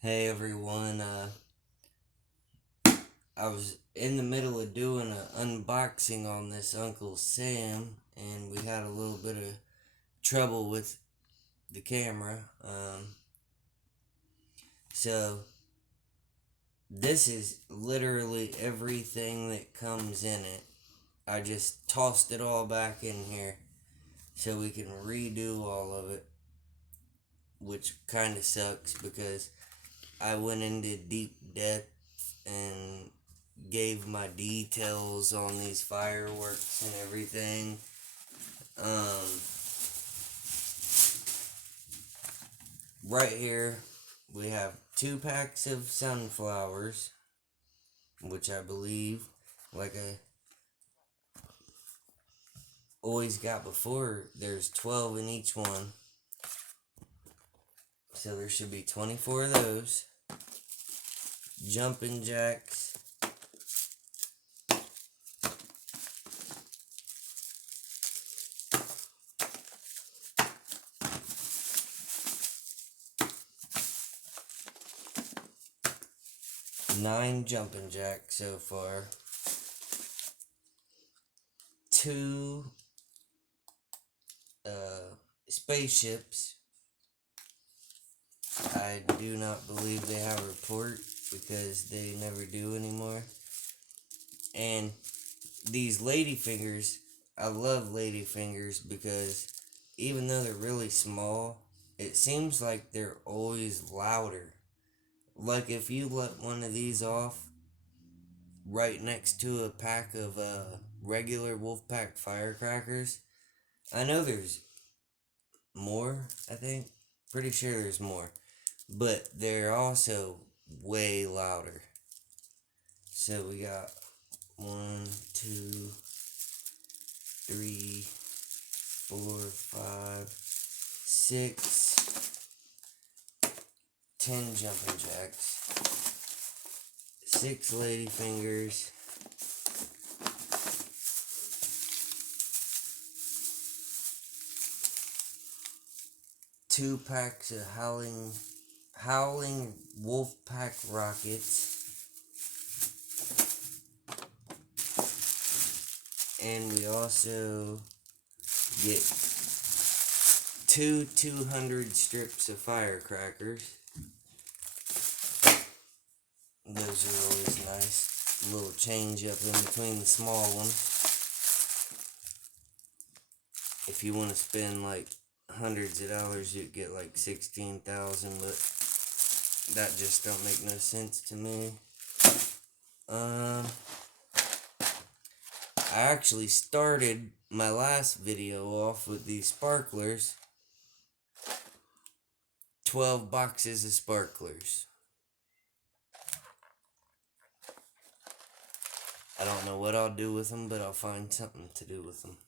Hey everyone, I was in the middle of doing an unboxing on this Uncle Sam, and we had a little bit of trouble with the camera. So this is literally everything that comes in it. I just tossed it all back in here so we can redo all of it, which kind of sucks because I went into deep depth and gave my details on these fireworks and everything. Um, right here, we have 2 packs of sunflowers, which I believe, like I always got before, there's 12 in each one. So there should be 24 of those. Jumping jacks. Nine jumping jacks so far. 2 spaceships. I do not believe they have a report because they never do anymore. And these ladyfingers, I love ladyfingers because even though they're really small, it seems like they're always louder. Like if you let one of these off right next to a pack of regular Wolfpack firecrackers, I know there's more, I think. Pretty sure there's more. But they're also way louder. So we got 1, 2, 3, 4, 5, 6, 10 jumping jacks, 6 ladyfingers, 2 packs of howling Wolfpack Rockets, and we also get 200 strips of firecrackers. Those are always nice. A little change up in between the small ones. If you want to spend like hundreds of dollars, you'd get like 16,000, but that just don't make no sense to me. I actually started my last video off with these sparklers. 12 boxes of sparklers. I don't know what I'll do with them, but I'll find something to do with them.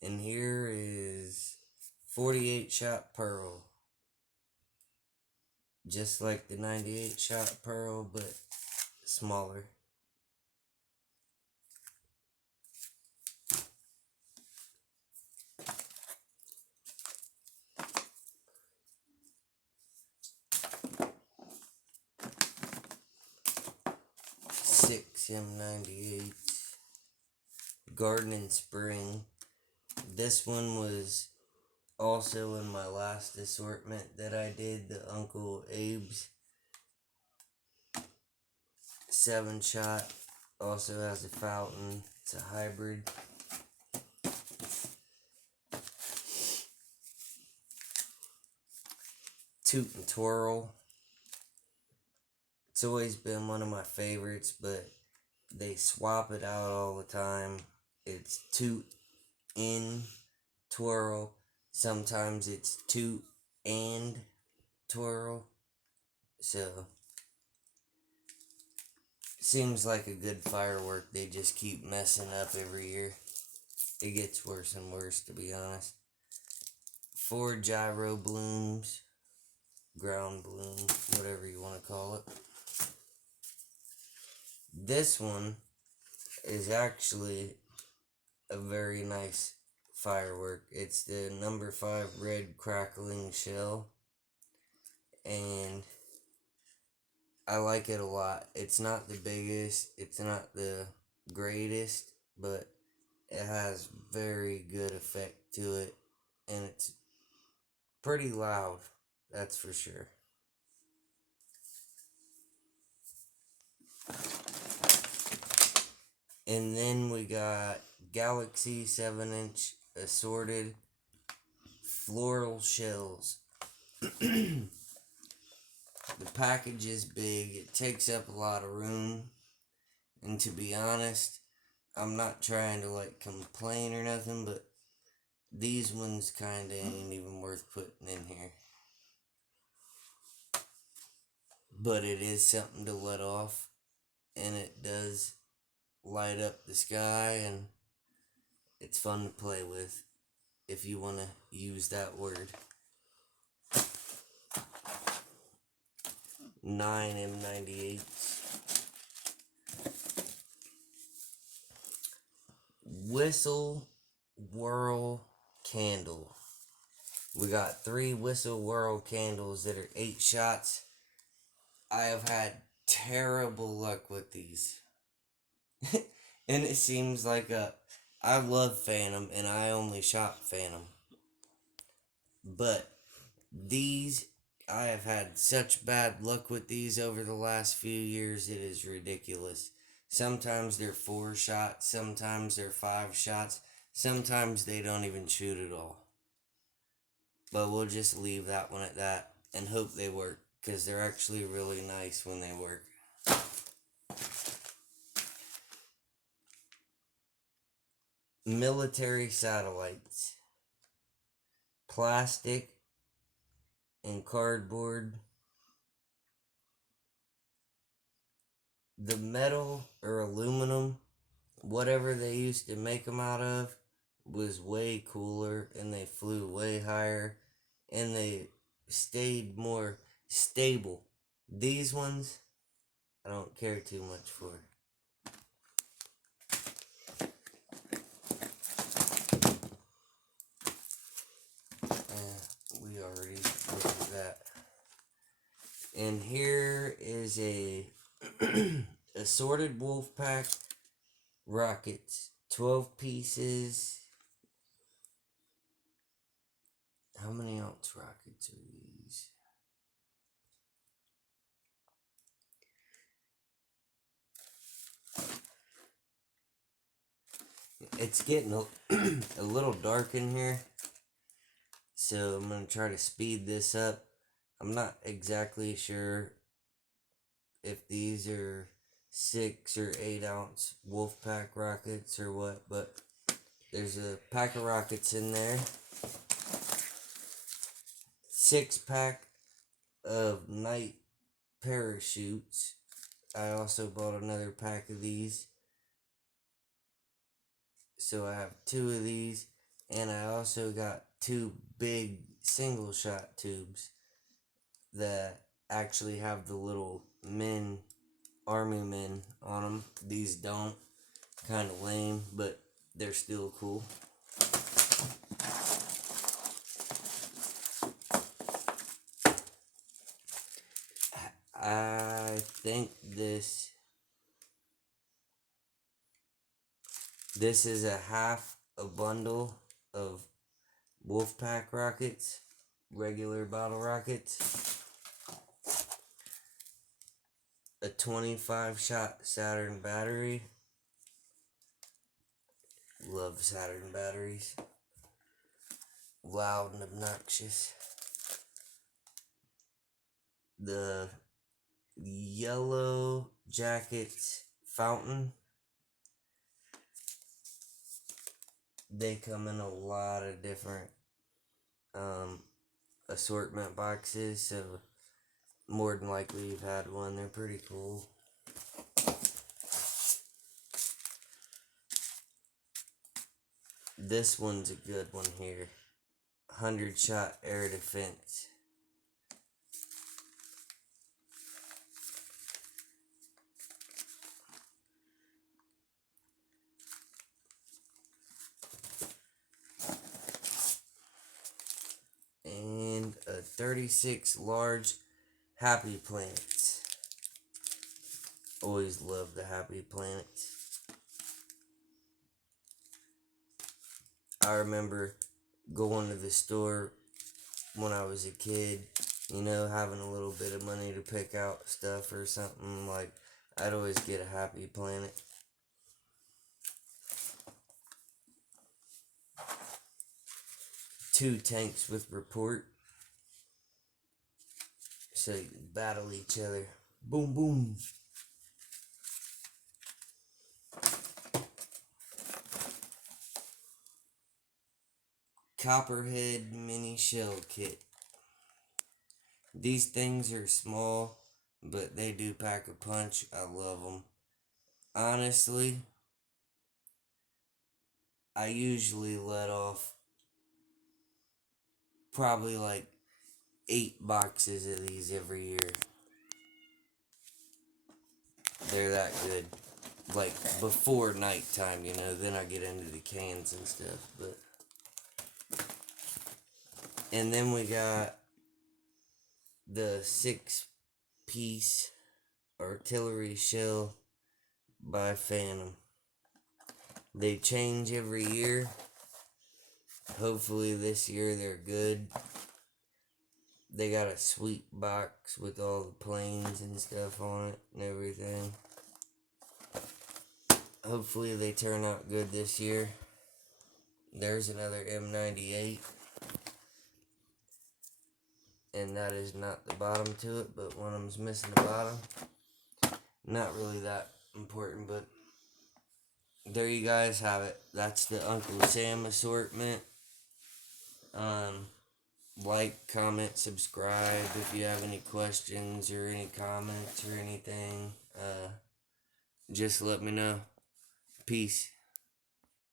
And here is 48 shot pearl. Just like the 98 shot pearl, but smaller. Six M98 Garden and Spring. This one was also in my last assortment that I did, the Uncle Abe's 7 shot. Also has a fountain. It's a hybrid. Toot and Twirl. It's always been one of my favorites, but they swap it out all the time. It's Toot in Twirl. Sometimes it's Toot and Twirl. So, seems like a good firework. They just keep messing up every year. It gets worse and worse, to be honest. 4 gyro blooms. Ground bloom, whatever you want to call it. This one is actually a very nice firework. It's the number 5 red crackling shell, and I like it a lot. It's not the biggest, it's not the greatest, but it has very good effect to it, and it's pretty loud, that's for sure. And then we got Galaxy 7-inch assorted floral shells. The package is big, it takes up a lot of room, and to be honest, I'm not trying to like complain or nothing, but these ones kinda ain't even worth putting in here. But it is something to let off, and it does light up the sky, and it's fun to play with, if you want to use that word. 9 M98s. Whistle Whirl Candle. We got 3 Whistle Whirl candles that are 8 shots. I have had terrible luck with these. And it seems like I love Phantom, and I only shop Phantom. But these, I have had such bad luck with these over the last few years, it is ridiculous. Sometimes they're 4 shots, sometimes they're 5 shots, sometimes they don't even shoot at all. But we'll just leave that one at that and hope they work, because they're actually really nice when they work. Military satellites. Plastic and cardboard. The metal or aluminum, whatever they used to make them out of, was way cooler, and they flew way higher, and they stayed more stable. These ones, I don't care too much for. We already looked at that. And here is a assorted Wolfpack Rockets. 12 pieces. How many ounce rockets are these? It's getting a little dark in here, so I'm going to try to speed this up. I'm not exactly sure if these are 6 or 8 ounce Wolfpack Rockets or what, but there's a pack of rockets in there. 6-pack of night parachutes. I also bought another pack of these. So I have 2 of these, and I also got 2 big single shot tubes that actually have the little army men on them. These don't. Kind of lame, but they're still cool. I think this is a half a bundle of Wolfpack Rockets, regular bottle rockets. A 25 shot Saturn battery. Love Saturn batteries. Loud and obnoxious. The Yellow Jackets fountain. They come in a lot of different assortment boxes, so more than likely you've had one. They're pretty cool. This one's a good one here. 100 shot air defense. 36 large Happy Planets. Always love the Happy Planets. I remember going to the store when I was a kid, you know, having a little bit of money to pick out stuff or something. Like, I'd always get a Happy Planet. Two tanks with report, so you can battle each other. Boom, boom. Copperhead mini shell kit. These things are small, but they do pack a punch. I love them. Honestly, I usually let off probably like 8 boxes of these every year. They're that good. Like before nighttime, you know, then I get into the cans and stuff. And then we got the 6-piece artillery shell by Phantom. They change every year. Hopefully this year they're good. They got a sweet box with all the planes and stuff on it and everything. Hopefully they turn out good this year. There's another M98. And that is not the bottom to it, but one of them's missing the bottom. Not really that important, but there you guys have it. That's the Uncle Sam assortment. Like, comment, subscribe if you have any questions or any comments or anything. Just let me know. Peace.